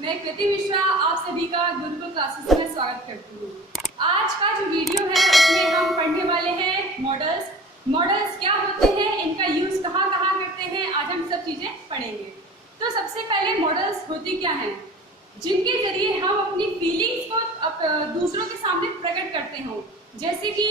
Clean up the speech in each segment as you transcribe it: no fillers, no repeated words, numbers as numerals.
मैं कृति मिश्रा आप सभी का गुरुकुल क्लासेस में स्वागत करती हूँ। आज का जो वीडियो है उसमें हम पढ़ने वाले हैं मॉडल्स। मॉडल्स क्या होते हैं, इनका यूज कहाँ कहाँ करते हैं, आज हम सब चीजें पढ़ेंगे। तो सबसे पहले मॉडल्स होती क्या हैं, जिनके जरिए हम अपनी फीलिंग्स को दूसरों के सामने प्रकट करते हो। जैसे कि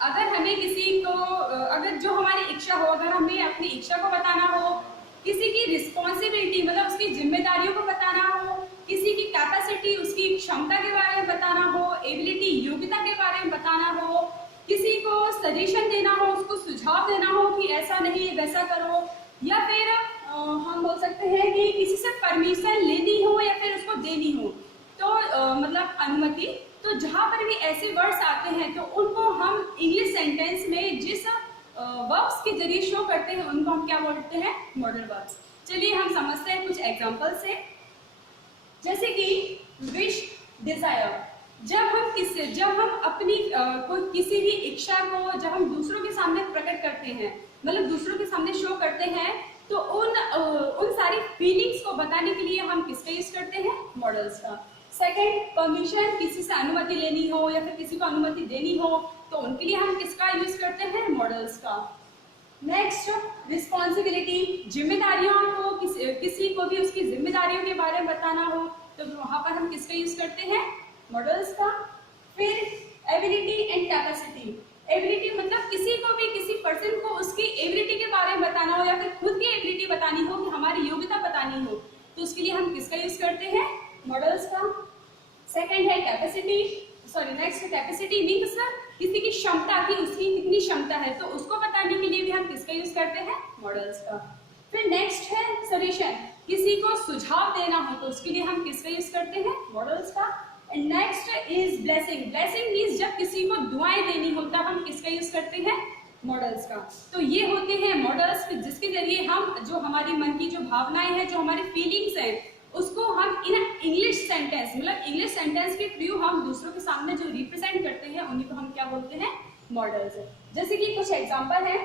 अगर हमें किसी को अगर जो हमारी इच्छा हो, अगर हमें अपनी इच्छा को बताना हो, किसी की रिस्पॉन्सिबिलिटी मतलब उसकी जिम्मेदारियों को बताना हो, किसी की कैपेसिटी उसकी क्षमता के बारे में बताना हो, एबिलिटी योग्यता के बारे में बताना हो, किसी को सजेशन देना हो, उसको सुझाव देना हो कि ऐसा नहीं वैसा करो, या फिर हम बोल सकते हैं कि किसी से परमिशन लेनी हो या फिर उसको देनी हो, तो मतलब अनुमति। तो जहाँ पर भी ऐसे वर्ड्स आते हैं तो उनको हम इंग्लिश सेंटेंस में जिस वर्ब्स के जरिए शो करते हैं उनको हम क्या बोलते हैं, मॉडल वर्ब्स। चलिए हम समझते हैं कुछ एग्जांपल से। जैसे कि विश, डिजायर। जब हम अपनी कोई किसी भी इच्छा को जब हम दूसरों के सामने प्रकट करते हैं, मतलब दूसरों के सामने शो करते हैं, तो उन सारी फीलिंग्स को बताने के लिए हम किसका यूज करते हैं, मॉडल्स का। सेकंड, परमिशन, किसी से अनुमति लेनी हो या फिर किसी को अनुमति देनी हो तो उनके लिए हम किसका यूज करते हैं, मॉडल्स का। नेक्स्ट, रिस्पॉन्सिबिलिटी, जिम्मेदारियों को किसी को भी उसकी जिम्मेदारियों के बारे में बताना हो तो वहां पर हम किसका यूज करते हैं, मॉडल्स का। फिर एबिलिटी एंड कैपेसिटी। एबिलिटी मतलब किसी को भी, किसी पर्सन को उसकी एबिलिटी के बारे में बताना हो या फिर खुद की एबिलिटी बतानी हो कि हमारी योग्यता बतानी हो तो उसके लिए हम किसका यूज करते हैं, मॉडल्स का। सेकंड है कैपेसिटी, नेक्स्ट कैपेसिटी मीन्स किसी की क्षमता की, उसकी कितनी क्षमता है तो उसको बताने के लिए भी हम किसका यूज करते हैं, मॉडल्स का। फिर नेक्स्ट है सजेशन, किसी को सुझाव देना हो तो उसके लिए हम किसका यूज करते हैं, मॉडल्स का। And next is blessing. Blessing means जब किसी को दुआएं देनी हो तब हम किसका यूज करते हैं, मॉडल्स का। तो ये होते हैं मॉडल्स जिसके जरिए हम जो हमारी मन की जो भावनाएं हैं, जो हमारी फीलिंग्स हैं, उसको हम इन इंग्लिश सेंटेंस मतलब इंग्लिश सेंटेंस के थ्रू हम दूसरों के सामने जो रिप्रेजेंट करते हैं उन्हीं को हम क्या बोलते हैं, मॉडल्स। जैसे कि कुछ एग्जांपल है,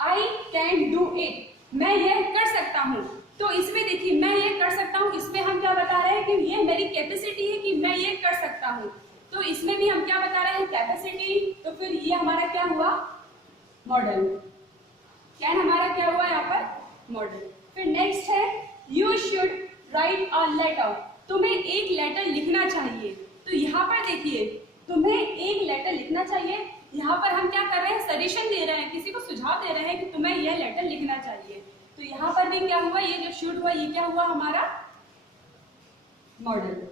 आई कैन डू इट, मैं यह कर सकता हूँ। तो इसमें देखिए मैं ये कर सकता हूँ, इसमें हम क्या बता रहे हैं कि ये मेरी कैपेसिटी है कि मैं ये कर सकता हूँ। तो इसमें भी हम क्या बता रहे हैं, कैपेसिटी। तो फिर ये हमारा क्या हुआ, मॉडल। कैन हमारा क्या हुआ यहाँ पर, मॉडल। फिर नेक्स्ट है you should write a letter, तुम्हें एक लेटर लिखना चाहिए। तो यहाँ पर देखिए तुम्हें एक लेटर लिखना चाहिए, यहाँ पर हम क्या कर रहे हैं, सजेशन दे रहे हैं, किसी को सुझाव दे रहे हैं कि तुम्हें यह लेटर लिखना चाहिए। तो यहाँ पर भी क्या हुआ, ये जो शुड हुआ ये क्या हुआ, हमारा मॉडल।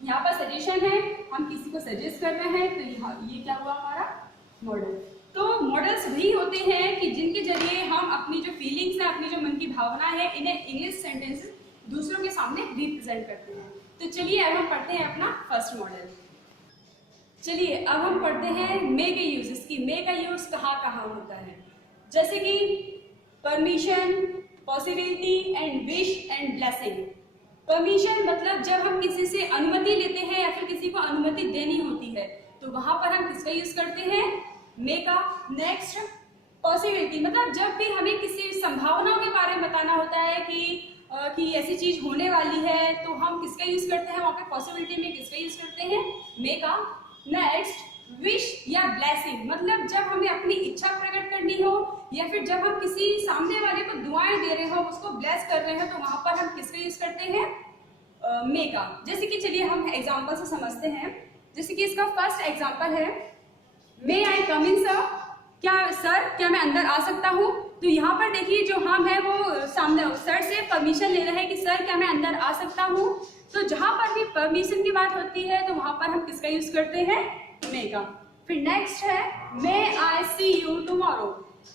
यहाँ पर सजेशन है, हम किसी को सजेस्ट कर रहे हैं तो यहाँ ये क्या हुआ, हमारा मॉडल। तो मॉडल्स वही होते हैं कि जिनके जरिए हम अपनी जो फीलिंग्स है, अपनी जो मन की भावना है, इन्हें इंग्लिश सेंटेंसेस दूसरों के सामने रिप्रेजेंट करते हैं। तो चलिए अब हम पढ़ते हैं अपना फर्स्ट मॉडल। चलिए अब हम पढ़ते हैं मे के यूजेस की, मे का यूज कहाँ कहाँ होता है। जैसे कि permission, possibility and wish and blessing. Permission मतलब जब हम किसी से अनुमति लेते हैं या फिर किसी को अनुमति देनी होती है तो वहां पर हम किसका यूज करते हैं, मे का। नेक्स्ट पॉसिबिलिटी मतलब जब भी हमें किसी संभावनाओं के बारे में बताना होता है कि ऐसी चीज होने वाली है तो हम किसका यूज करते हैं, वहां पे पॉसिबिलिटी में किसका यूज करते हैं, मे का। नेक्स्ट विश या ब्लेसिंग मतलब जब हमें अपनी इच्छा प्रकट करनी हो या फिर जब हम किसी सामने वाले को दुआएं दे रहे हो, उसको ब्लेस कर रहे हो तो वहां पर हम किसका यूज करते हैं, मे का। जैसे कि चलिए हम एग्जांपल से समझते हैं। जैसे कि इसका फर्स्ट एग्जांपल है, मे आई कम इन सर, क्या मैं अंदर आ सकता हूँ। तो यहाँ पर देखिए जो हम है वो सामने सर से परमिशन ले रहे हैं कि सर क्या मैं अंदर आ सकता हूँ। तो जहाँ पर भी परमिशन की बात होती है तो वहां पर हम किसका यूज करते हैं, मे का। फिर नेक्स्ट है मे आई सी यू टुमारो,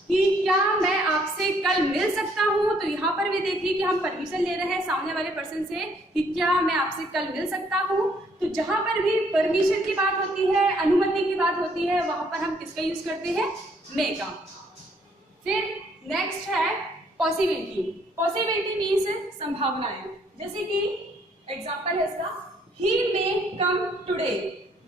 कि क्या मैं आपसे कल मिल सकता हूँ। तो यहाँ पर भी देखिए कि हम परमिशन ले रहे हैं सामने वाले पर्सन से कि क्या मैं आपसे कल मिल सकता हूँ। तो जहाँ पर भी परमिशन की बात होती है, अनुमति की बात होती है, वहां पर हम किसका यूज करते हैं, मे का। फिर नेक्स्ट है पॉसिबिलिटी। पॉसिबिलिटी मीन्स संभावनाएं। जैसे कि एग्जाम्पल है इसका, ही मे कम टुडे,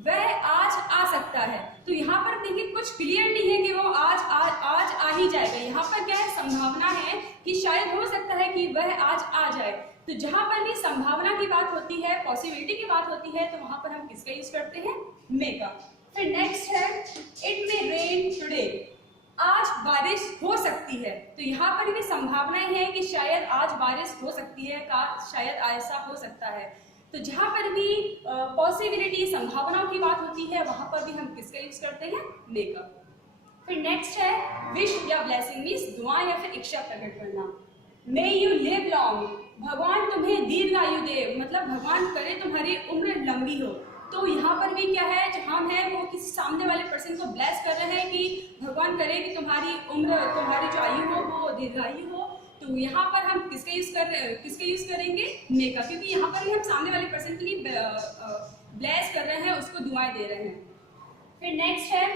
वह आज आ सकता है। तो यहाँ पर देखिए कुछ क्लियर नहीं है कि वो आज आ ही जाएगा। यहाँ पर क्या है, संभावना है कि शायद हो सकता है कि वह आज आ जाए। तो जहां पर भी संभावना की बात होती है, पॉसिबिलिटी की बात होती है, तो वहां पर हम किसका यूज करते हैं? मे का। फिर नेक्स्ट है इट मे रेन टुडे, आज बारिश हो सकती है। तो यहाँ पर भी संभावनाएं हैं कि शायद आज बारिश हो सकती है, शायद ऐसा हो सकता है। तो जहाँ पर भी पॉसिबिलिटी, संभावनाओं की बात होती है, वहां पर भी हम किसका यूज करते हैं? मे का। फिर नेक्स्ट है विश या ब्लेसिंग, मीन्स दुआ या फिर इच्छा प्रकट करना। मे यू लिव लॉन्ग, भगवान तुम्हें दीर्घायु दे, मतलब भगवान करे तुम्हारी उम्र लंबी हो। तो यहाँ पर भी क्या है, जो हम है वो किसी सामने वाले पर्सन को ब्लेस कर रहे हैं कि भगवान करे कि तुम्हारी उम्र, तुम्हारी जो आयु हो वो दीर्घायु हो। तो यहाँ पर हम किसका यूज करेंगे? मे का, क्योंकि यहाँ पर भी हम सामने वाले पर्सन के लिए ब्लेस कर रहे हैं, उसको दुआएं दे रहे हैं। फिर नेक्स्ट है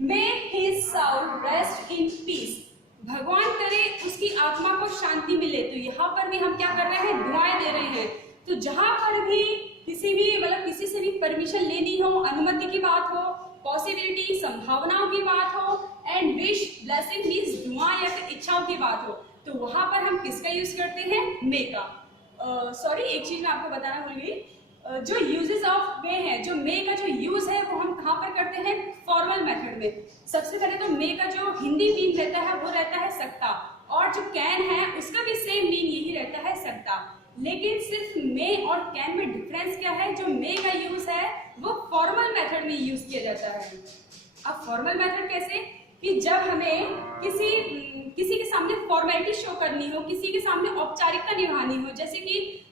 मे his Saul rest in peace, भगवान करे उसकी आत्मा को शांति मिले। तो यहाँ पर भी हम क्या कर रहे हैं? दुआएं दे रहे हैं। तो जहां पर भी किसी से भी परमिशन लेनी हो, अनुमति की बात हो, पॉसिबिलिटी, संभावनाओं की बात हो, एंड विश, ब्लेसिंग मीन्स दुआ या फिर इच्छाओं की बात हो, तो वहां पर हम किसका यूज करते हैं? मे का। सॉरी, एक चीज मैं आपको बताना भूल गई, जो यूजेस ऑफ मे है, जो मे का जो यूज है वो हम कहाँ पर करते हैं? फॉर्मल मेथड में। सबसे पहले तो मे का जो हिंदी मीन रहता है वो रहता है सकता, और जो कैन है उसका भी सेम मीन यही रहता है, सकता। लेकिन सिर्फ मे और कैन में डिफरेंस क्या है? जो मे का यूज है वो फॉर्मल मेथड में यूज किया जाता है। अब फॉर्मल मेथड कैसे? कि जब हमें किसी के सामने फॉर्मेलिटी शो करनी हो, किसी के सामने औपचारिकता निभानी हो, जैसे कि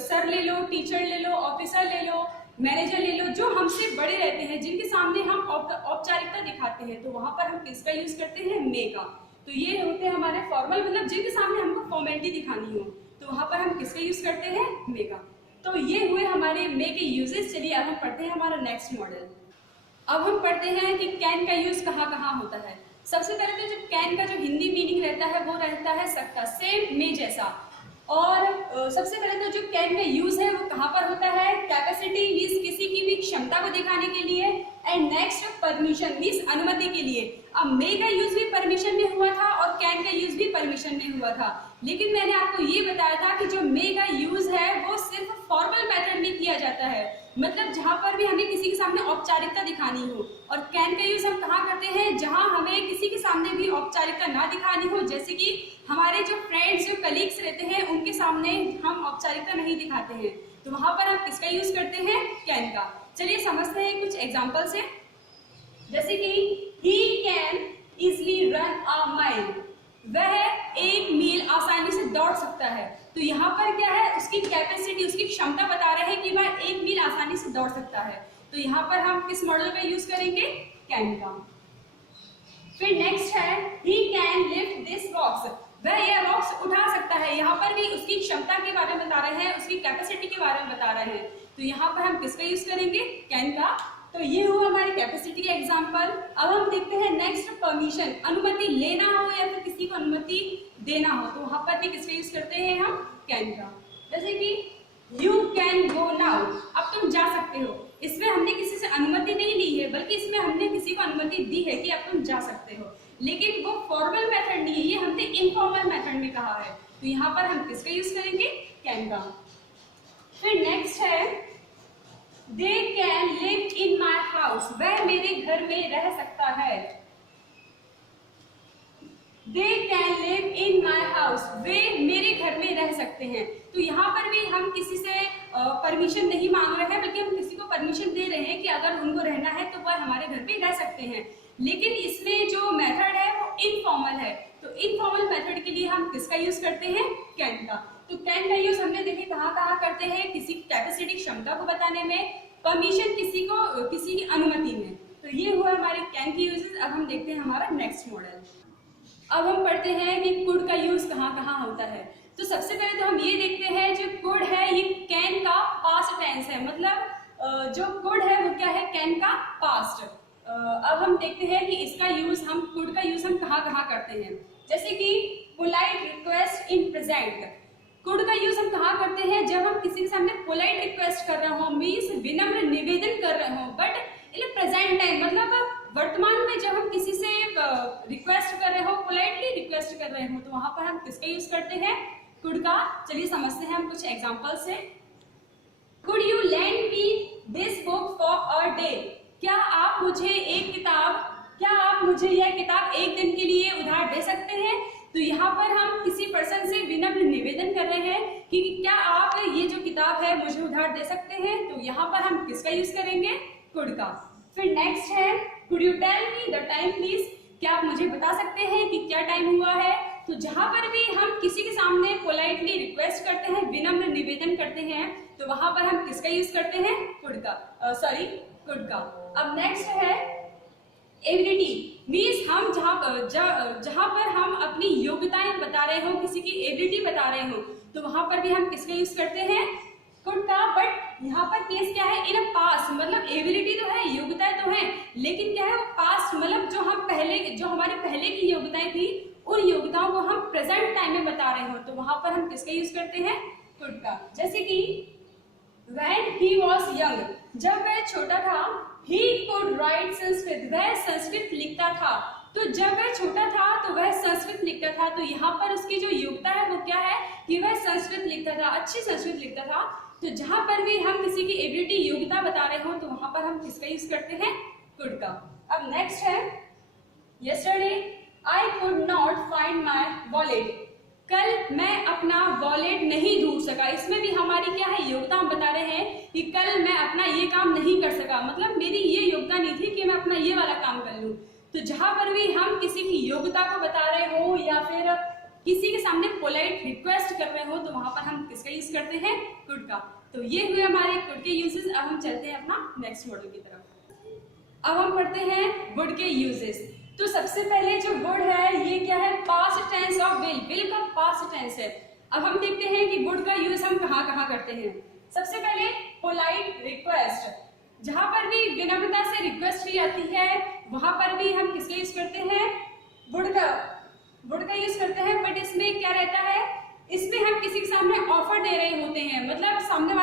सर ले लो, टीचर ले लो, ऑफिसर ले लो, मैनेजर ले लो, जो हमसे बड़े रहते हैं, जिनके सामने हम औपचारिकता दिखाते हैं, तो वहां पर हम किसका यूज करते हैं? मे का। तो ये होते हैं हमारे फॉर्मल, मतलब जिनके सामने हमको फॉर्मेलिटी दिखानी हो, तो वहां पर हम किसका यूज करते हैं? मे का। तो ये हुए हमारे मे के यूजेस। चलिए अब हम पढ़ते हैं हमारा नेक्स्ट मॉडल। अब हम पढ़ते हैं कि कैन का यूज कहाँ कहाँ होता है। सबसे पहले तो जो कैन का जो हिंदी मीनिंग रहता है वो रहता है सकता, सेम मे जैसा। और सबसे पहले तो जो कैन का यूज है वो कहाँ पर होता है? कैपेसिटी मीन्स किसी की भी क्षमता को दिखाने के लिए, एंड नेक्स्ट परमिशन मीन्स अनुमति के लिए। अब मे का यूज भी परमिशन में हुआ था और कैन का यूज भी परमिशन में हुआ था, लेकिन मैंने आपको ये बताया था कि जो मे का यूज है वो सिर्फ फॉर्मल मेथड में किया जाता है, मतलब जहां पर भी हमें किसी के सामने औपचारिकता दिखानी हो। और कैन का यूज हम कहाँ करते हैं? जहां हमें किसी के सामने भी औपचारिकता ना दिखानी हो, जैसे कि हमारे जो फ्रेंड्स, जो कलीग्स रहते हैं, उनके सामने हम औपचारिकता नहीं दिखाते हैं, तो वहां पर हम किसका यूज करते हैं? कैन का। चलिए समझते हैं कुछ एग्जाम्पल से। जैसे कि he can easily run a mile, वह 1 मील आसानी से दौड़ सकता है। तो यहाँ पर क्या है? उसकी कैपेसिटी, उसकी क्षमता बता रहे हैं कि वह 1 मील आसानी से दौड़ सकता है। तो यहाँ पर हम किस मॉडल का यूज करेंगे? कैन का। फिर नेक्स्ट है he can lift this box, वह यह बॉक्स उठा सकता है। यहाँ पर भी उसकी क्षमता के बारे में बता रहे हैं, उसकी कैपेसिटी के बारे में बता रहे हैं, तो यहाँ पर हम किसका यूज करेंगे? कैन का। तो ये हुआ हमारी कैपेसिटी का एग्जाम्पल। अब हम देखते हैं नेक्स्ट, परमिशन, अनुमति लेना हो या फिर किसी को अनुमति देना हो, तो वहां पर भी किसका यूज करते हैं? हम कैन का। जैसे कि यू कैन गो नाउ, अब तुम जा सकते हो। इसमें हमने किसी से अनुमति नहीं ली है, बल्कि इसमें हमने किसी को अनुमति दी है कि अब तुम जा सकते हो, लेकिन वो फॉर्मल मेथड नहीं है, ये हमने इनफॉर्मल मेथड में कहा है, तो यहाँ पर हम किसका यूज करेंगे? कैन का। फिर नेक्स्ट है They can live in my house, वह मेरे घर में रह सकता है। They can live in my house, वे मेरे घर में रह सकते हैं। तो यहाँ पर भी हम किसी से परमिशन नहीं मांग रहे हैं, बल्कि हम किसी को परमिशन दे रहे हैं कि अगर उनको रहना है तो वह हमारे घर पे रह सकते हैं। लेकिन इसमें जो मेथड है वो इनफॉर्मल है, तो इनफॉर्मल मेथड के लिए हम किसका यूज करते हैं? कैन का। तो कैन का यूज हमने देखे कहाँ कहाँ करते हैं? किसी की कैपेसिटी, क्षमता को बताने में, परमिशन, किसी की अनुमति में। तो ये हुआ हमारे कैन की यूजेस। अब हम देखते हैं हमारा नेक्स्ट मॉडल। अब हम पढ़ते हैं कि कुड का यूज कहाँ कहाँ होता है। तो सबसे पहले तो हम ये देखते हैं, जो कुड है ये कैन का पास्ट टेंस है, मतलब जो कुड है वो क्या है? कैन का पास्ट। अब हम देखते हैं कि इसका यूज, हम कुड का यूज हम कहाँ कहाँ करते हैं। जैसे कि polite request in present, could का यूज हम कहाँ करते हैं? जब हम किसी के सामने पोलाइट रिक्वेस्ट कर रहे हो, मीन्स विनम्र निवेदन कर रहे हो, बट इन प्रेजेंट टाइम, मतलब वर्तमान में जब हम किसी से रिक्वेस्ट कर रहे हो, पोलाइटली रिक्वेस्ट कर रहे हो, तो वहां पर हम किसका यूज करते हैं? कुड का। चलिए समझते हैं हम कुछ एग्जांपल से। Could you lend me this book for a day? क्या आप मुझे यह किताब एक दिन के लिए उधार दे सकते हैं? तो यहाँ पर हम किसी पर्सन से विनम्र निवेदन कर रहे हैं कि क्या आप ये जो किताब है मुझे उधार दे सकते हैं? तो यहाँ पर हम किसका यूज करेंगे? कुड का। फिर नेक्स्ट है could you tell me the time please? क्या आप मुझे बता सकते हैं कि क्या टाइम हुआ है? तो जहां पर भी हम किसी के सामने पोलाइटली रिक्वेस्ट करते हैं, विनम्र निवेदन करते हैं, तो वहां पर हम किसका यूज करते हैं? कुड का। कुड का। अब नेक्स्ट है एबिलिटी। मीन्स हम जहां पर हम अपनी योग्यताएं बता रहे हो, किसी की एबिलिटी बता रहे हो, तो वहां पर भी हम किसका यूज करते हैं? कुड का। बट यहाँ पर केस क्या है? इन अ पास्ट, मतलब एबिलिटी तो है, योग्यताएं तो है, लेकिन क्या है वो पास्ट, मतलब जो हमारे पहले की योग्यताएं थी, उन योग्यताओं को हम प्रेजेंट टाइम में बता रहे हो, तो वहां पर हम किसका यूज करते हैं? कुड का। जैसे कि when he was young, जब वह छोटा था, he could write संस्कृत, वह संस्कृत लिखता था। तो जब वह छोटा था तो वह संस्कृत लिखता था, तो यहाँ पर उसकी जो योग्यता है वो क्या है कि वह संस्कृत लिखता था, अच्छी संस्कृत लिखता था। तो जहां पर भी हम किसी की एबिलिटी, योग्यता बता रहे हो, तो वहां पर हम किसका यूज करते हैं? कुड का। अब नेक्स्ट है yesterday I could not find my wallet, कल मैं अपना वॉलेट नहीं ढूंढ सका। इसमें भी हमारी क्या है? योग्यता हम बता रहे हैं कि कल मैं अपना ये काम नहीं कर सका, मतलब मेरी ये योग्यता नहीं थी कि मैं अपना ये वाला काम कर लूं। तो जहां पर भी हम किसी की योग्यता को बता रहे हो या फिर किसी के सामने पोलाइट रिक्वेस्ट कर रहे हो, तो वहां पर हम किसका यूज करते हैं? कुड का। तो ये हुए हमारे कुड के यूजेस। अब हम चलते हैं अपना नेक्स्ट मॉडल की तरफ। अब हम पढ़ते हैं वुड के यूजेस। तो सबसे पहले जो वुड है ये क्या है? Past tense of will, will का पास्ट टेंस है। अब हम देखते हैं कि वुड का यूज हम कहाँ करते हैं। सबसे पहले पोलाइट रिक्वेस्ट, जहां पर भी विनम्रता से रिक्वेस्ट की जाती है, वहां पर भी हम किसका यूज करते हैं? वुड का यूज करते हैं। बट इसमें क्या रहता है? इसमें हम किसी के सामने ऑफर दे रहे होते हैं, मतलब सामने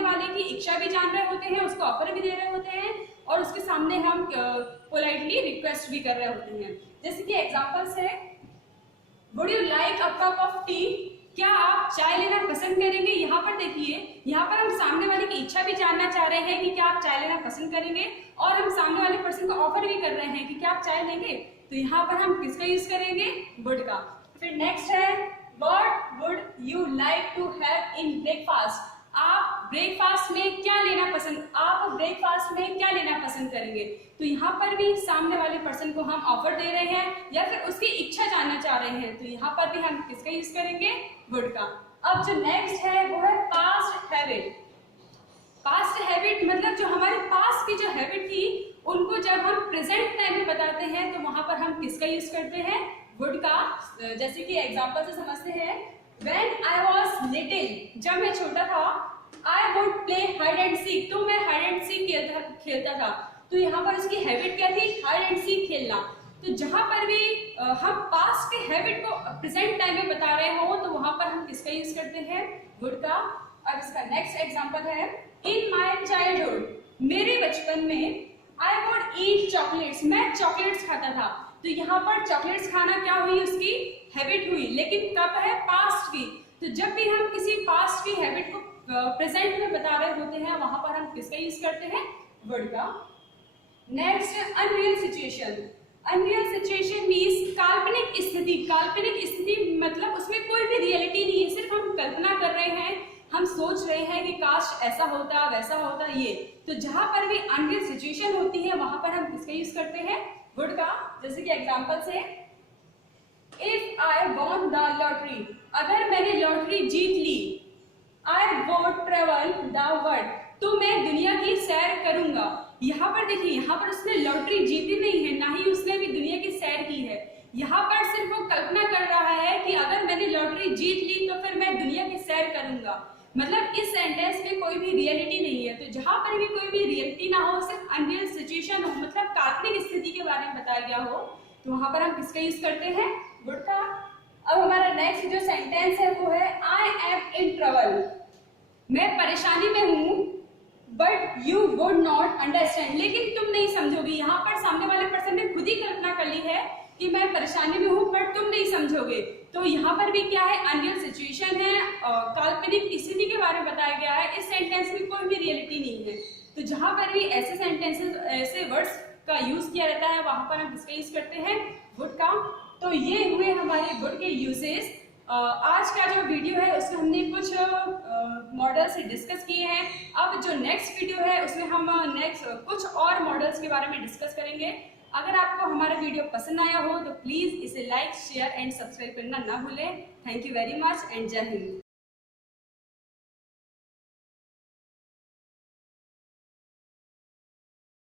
वाले की इच्छा भी जान रहे होते हैं, उसको ऑफर भी दे रहे होते हैं, और उसके सामने हम पोलाइटली रिक्वेस्ट भी कर रहे होते हैं। जैसे कि एग्जांपल्स है, would you like a cup of T? क्या आप चाय लेना पसंद करेंगे? यहाँ पर देखिए, यहाँ पर हम सामने वाले की इच्छा भी जानना चाह रहे हैं कि क्या आप चाय लेना पसंद करेंगे, और हम सामने वाले पर्सन को ऑफर भी कर रहे हैं कि क्या आप चाय लेंगे। तो यहाँ पर हम किसका यूज करेंगे? वुड का। फिर नेक्स्ट है what would you like to have in breakfast? आप ब्रेकफास्ट में क्या लेना पसंद करेंगे? तो यहाँ पर भी सामने वाले पर्सन को हम ऑफर दे रहे हैं या फिर उसकी इच्छा जानना चाह रहे हैं, तो यहाँ पर भी हम किसका यूज करेंगे? वुड का। अब जो नेक्स्ट है वो है पास्ट हैबिट। पास्ट हैबिट मतलब जो हमारे पास्ट की जो हैबिट थी, उनको जब हम प्रेजेंट टाइम में बताते हैं, तो वहां पर हम किसका यूज करते हैं? वुड का। जैसे कि एग्जांपल से समझते हैं, When I was little, जब मैं छोटा था, I would play hide and seek, तो मैं hide and seek खेलता था। तो यहाँ पर उसकी हैबिट क्या थी? hide and seek खेलना। तो जहां पर भी हम पास्ट के हैबिट को प्रेजेंट टाइम में बता रहे हो, तो वहां पर हम किसका यूज करते हैं? वुड का। अब इसका नेक्स्ट एग्जांपल है, इन माय चाइल्डहुड, मेरे बचपन में, I would eat chocolates, मैं चॉकलेट्स खाता था। तो यहाँ पर चॉकलेट्स खाना क्या हुई? उसकी हैबिट हुई, लेकिन कब है? पास्ट की। तो जब भी हम किसी पास्ट की हैबिट को प्रेजेंट में बता रहे होते हैं, वहां पर हम किसका यूज करते हैं? वुड का। Next unreal situation. Unreal situation means काल्पनिक स्थिति। काल्पनिक स्थिति मतलब उसमें कोई भी रियलिटी नहीं है, सिर्फ हम कल्पना कर रहे हैं, हम सोच रहे हैं कि काश ऐसा होता, वैसा होता, ये। तो जहां पर भी अनरियल सिचुएशन होती है, वहां पर हम किसका यूज करते हैं? वुड का। जैसे कि एग्जांपल से, if I won the lottery, अगर मैंने लॉटरी जीत ली, I would travel the world, तो मैं दुनिया की सैर करूंगा। यहाँ पर देखिए, यहाँ पर उसने लॉटरी जीती नहीं है, ना ही उसने भी दुनिया की सैर की है। यहाँ पर सिर्फ वो कल्पना कर रहा है कि अगर मैंने लॉटरी जीत ली तो फिर मैं दुनिया की सैर करूंगा। मतलब इस सेंटेंस में कोई भी रियलिटी नहीं है। तो जहां पर भी कोई भी रियलिटी ना हो, सिर्फ अनरियल सिचुएशन हो, मतलब काल्पनिक स्थिति के बारे में बताया गया हो, तो वहां पर हम किसका यूज करते हैं? वुड का। अब हमारा नेक्स्ट जो सेंटेंस है वो है, आई एम इन ट्रबल, मैं परेशानी में हूं, but you would not understand, लेकिन तुम नहीं समझोगे। यहाँ पर सामने वाले पर्सन ने खुद ही कल्पना कर ली है कि मैं परेशानी में हूं, बट तुम नहीं समझोगे। तो यहाँ पर भी क्या है? अनरियल सिचुएशन फिक्शन है, काल्पनिक स्थिति के बारे में बताया गया है। इस सेंटेंस में कोई भी रियलिटी नहीं है। तो जहाँ पर भी ऐसे सेंटेंसेस, ऐसे वर्ड्स का यूज किया जाता है, वहां पर हम किसका यूज करते हैं? वुड का। तो ये हुए हमारे वुड के यूजेस। आज का जो वीडियो है उसमें हमने कुछ मॉडल्स डिस्कस किए हैं। अब जो नेक्स्ट वीडियो है उसमें हम कुछ और मॉडल्स के बारे में डिस्कस करेंगे। अगर आपको हमारा वीडियो पसंद आया हो तो प्लीज़ इसे लाइक, शेयर एंड सब्सक्राइब करना ना भूलें। Thank you very much and जय हिंद।